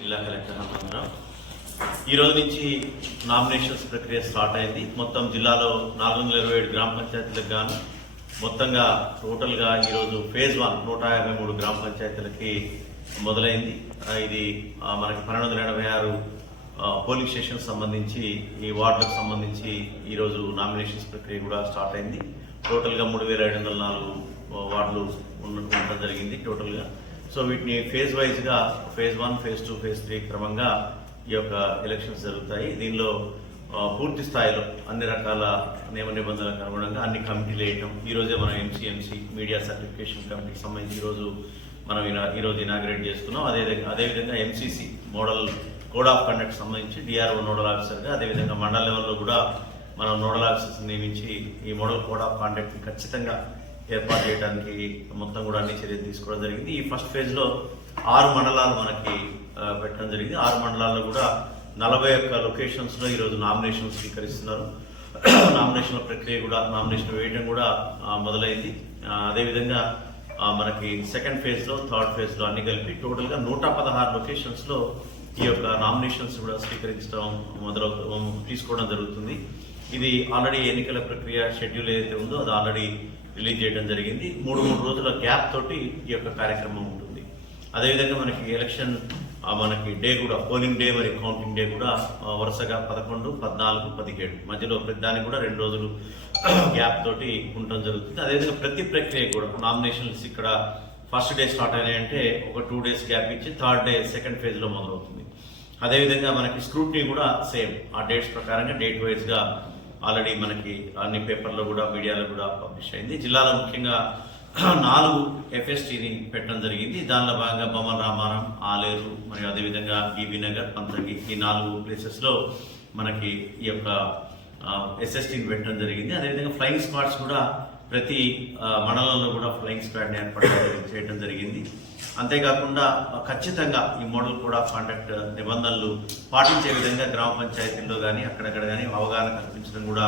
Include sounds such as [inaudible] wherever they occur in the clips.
జిల్లా కలెక్టర్ హనుమంతరావు ఈ రోజు నుంచి నామినేషన్స్ ప్రక్రియ స్టార్ట్ అయింది. మొత్తం జిల్లాలో నాలుగు వందల ఇరవై ఏడు గ్రామ పంచాయతీలకు గాను మొత్తంగా టోటల్గా ఈరోజు ఫేజ్ వన్ నూట యాభై మూడు గ్రామ పంచాయతీలకి మొదలైంది. ఇది మనకి పన్నెండు వందల ఎనభై ఆరు పోలింగ్ స్టేషన్ సంబంధించి ఈ వార్డులకు సంబంధించి ఈరోజు నామినేషన్స్ ప్రక్రియ కూడా స్టార్ట్ అయింది. టోటల్గా మూడు వేల ఏడు వందల నాలుగు వార్డులు ఉండటం జరిగింది టోటల్గా సో వీటిని ఫేజ్ వైజ్గా phase one phase two phase three క్రమంగా ఈ యొక్క ఎలక్షన్స్ జరుగుతాయి. దీనిలో పూర్తి స్థాయిలో అన్ని రకాల నియమ నిబంధనలకు అనుగుణంగా అన్ని కమిటీలు వేయటం. ఈరోజే మనం ఎంసీఎంసీ మీడియా సర్టిఫికేషన్ కమిటీకి సంబంధించి ఈరోజు రోజు మనం ఈరోజు ఈ రోజు ఇనాగ్రేట్ చేసుకున్నాం. అదే అదేవిధంగా MCC model code of conduct సంబంధించి డిఆర్ఓ నోడల్ ఆఫీసర్గా అదేవిధంగా మండల లెవెల్లో కూడా మనం నోడల్ ఆఫీసర్స్ నియమించి ఈ మోడల్ కోడ్ ఆఫ్ కాండక్ట్ ఖచ్చితంగా ఏర్పాటు చేయడానికి మొత్తం కూడా అన్ని చర్యలు తీసుకోవడం జరిగింది. ఈ ఫస్ట్ ఫేజ్లో ఆరు మండలాలు మనకి పెట్టడం జరిగింది. ఆరు మండలాల్లో కూడా నలభై ఒక్క లొకేషన్స్లో ఈరోజు నామినేషన్ స్వీకరిస్తున్నారు. [clears throat] నామినేషన్ల ప్రక్రియ కూడా నామినేషన్ వేయడం కూడా మొదలైంది. అదేవిధంగా మనకి సెకండ్ ఫేజ్లో థర్డ్ ఫేజ్లో అన్ని కలిపి టోటల్గా నూట పదహారు లొకేషన్స్లో ఈ యొక్క నామినేషన్స్ కూడా స్వీకరించడం మొదలవు తీసుకోవడం జరుగుతుంది. ఇది ఆల్రెడీ ఎన్నికల ప్రక్రియ షెడ్యూల్ ఏదైతే ఉందో అది ఆల్రెడీ రిలీజ్ చేయడం జరిగింది. మూడు మూడు రోజుల గ్యాప్ తోటి ఈ యొక్క కార్యక్రమం ఉంటుంది. అదేవిధంగా మనకి ఎలక్షన్ మనకి డే కూడా పోలింగ్ డే మరియు కౌంటింగ్ డే కూడా వరుసగా పదకొండు పద్నాలుగు పదిహేడు. మధ్యలో ప్రతిదానికి కూడా రెండు రోజులు [clears throat] గ్యాప్ తోటి ఉండటం జరుగుతుంది. అదేవిధంగా ప్రతి ప్రక్రియ కూడా నామినేషన్స్ ఇక్కడ ఫస్ట్ డే స్టార్ట్ అయినాయంటే ఒక టూ డేస్ గ్యాప్ ఇచ్చి థర్డ్ డే సెకండ్ ఫేజ్లో మొదలవుతుంది. అదేవిధంగా మనకి స్క్రూట్నీ కూడా సేమ్ ఆ డేట్స్ ప్రకారంగా డేట్ వైజ్గా ఆల్రెడీ మనకి అన్ని పేపర్లో కూడా మీడియాలో కూడా పబ్లిష్ అయింది. జిల్లాలో ముఖ్యంగా నాలుగు ఎఫ్ఎస్టీని పెట్టడం జరిగింది. దానిలో భాగంగా బొమ్మల రామారం ఆలేరు మరియు అదేవిధంగా బీబీ నగర్ పంతంగి ఈ నాలుగు ప్లేసెస్లో మనకి ఈ యొక్క ఎస్ఎస్టీని పెట్టడం జరిగింది. అదేవిధంగా ఫ్లయింగ్ స్పాట్స్ కూడా ప్రతి మండలంలో కూడా ఫ్లయింగ్ స్క్వాడ్ ఏర్పాటు చేయడం జరిగింది. అంతేకాకుండా ఖచ్చితంగా ఈ మోడల్ కూడా కాండక్ట్ నిబంధనలు పాటించే విధంగా గ్రామ పంచాయతీల్లో కానీ అక్కడక్కడ కానీ అవగాహన కల్పించడం కూడా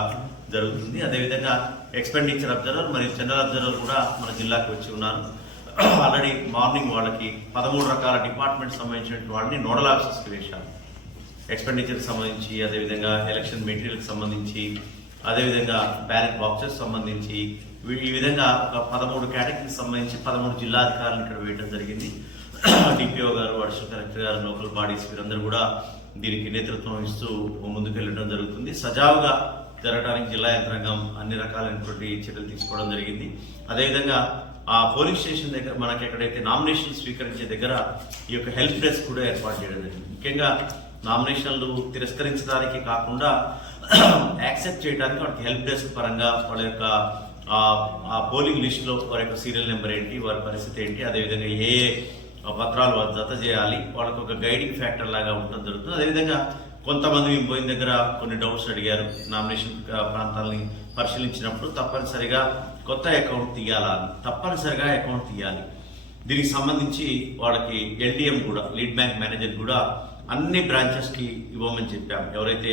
జరుగుతుంది. అదేవిధంగా ఎక్స్పెండిచర్ అబ్జర్వర్ మరియు జనరల్ అబ్జర్వర్ కూడా మన జిల్లాకు వచ్చి ఉన్నారు. ఆల్రెడీ మార్నింగ్ వాళ్ళకి పదమూడు రకాల డిపార్ట్మెంట్ సంబంధించిన వాళ్ళని నోడల్ ఆఫీసర్స్కి వేశారు. ఎక్స్పెండిచర్కి సంబంధించి అదేవిధంగా ఎలక్షన్ మెటీరియల్కి సంబంధించి అదేవిధంగా బ్యాలెట్ బాక్సెస్ సంబంధించి ఈ విధంగా ఒక పదమూడు కేటగిరీకి సంబంధించి పదమూడు జిల్లాధికారులు ఇక్కడ వేయడం జరిగింది. డిపిఓ గారు అడిషనల్ కలెక్టర్ గారు లోకల్ బాడీస్ వీరందరూ కూడా దీనికి నేతృత్వం ఇస్తూ ముందుకు వెళ్ళడం జరుగుతుంది. సజావుగా జరగడానికి జిల్లా యంత్రాంగం అన్ని రకాలైనటువంటి చర్యలు తీసుకోవడం జరిగింది. అదేవిధంగా ఆ పోలింగ్ స్టేషన్ దగ్గర మనకి ఎక్కడైతే నామినేషన్ స్వీకరించే దగ్గర ఈ యొక్క హెల్ప్ డెస్క్ కూడా ఏర్పాటు చేయడం జరిగింది. ముఖ్యంగా నామినేషన్లు తిరస్కరించడానికి కాకుండా యాక్సెప్ట్ చేయడానికి వాళ్ళకి హెల్ప్ డెస్క్ పరంగా వాళ్ళ యొక్క ఆ- పోలింగ్ లిస్టులో వారి యొక్క సీరియల్ నెంబర్ ఏంటి వారి పరిస్థితి ఏంటి అదేవిధంగా ఏ ఏ పత్రాలు వారు జత చేయాలి వాళ్ళకి ఒక గైడింగ్ ఫ్యాక్టర్ లాగా ఉండడం జరుగుతుంది అదేవిధంగా కొంతమంది మేము పోయిన దగ్గర కొన్ని డౌట్స్ అడిగారు నామినేషన్ ప్రాంతాలని పరిశీలించినప్పుడు తప్పనిసరిగా కొత్త అకౌంట్ తీయాలా అని. తప్పనిసరిగా అకౌంట్ తీయాలి దీనికి సంబంధించి వాళ్ళకి ఎల్డిఎం కూడా లీడ్ బ్యాంక్ మేనేజర్ కూడా అన్ని బ్రాంచెస్కి ఇవ్వమని చెప్పాము ఎవరైతే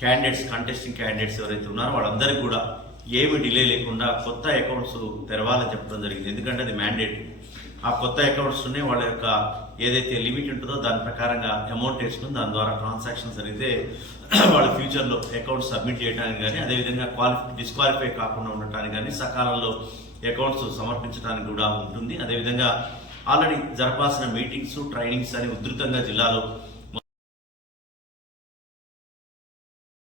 క్యాండిడేట్స్ కంటెస్టింగ్ క్యాండిడేట్స్ ఎవరైతే ఉన్నారో వాళ్ళందరికీ కూడా ఏమి డిలే లేకుండా కొత్త అకౌంట్స్ తెరవాలని చెప్పడం జరిగింది. ఎందుకంటే అది మ్యాండేట్ ఆ కొత్త అకౌంట్స్నే వాళ్ళ యొక్క ఏదైతే లిమిట్ ఉంటుందో దాని ప్రకారంగా అమౌంట్ వేసుకుని దాని ద్వారా ట్రాన్సాక్షన్ జరిగితే వాళ్ళ ఫ్యూచర్లో అకౌంట్ సబ్మిట్ చేయడానికి కానీ అదేవిధంగా క్వాలిఫై డిస్క్వాలిఫై కాకుండా ఉండటానికి కానీ సకాలంలో అకౌంట్స్ సమర్పించడానికి కూడా ఉంటుంది. అదేవిధంగా ఆల్రెడీ జరపాల్సిన మీటింగ్స్ ట్రైనింగ్స్ అని ఉధృతంగా జిల్లాలో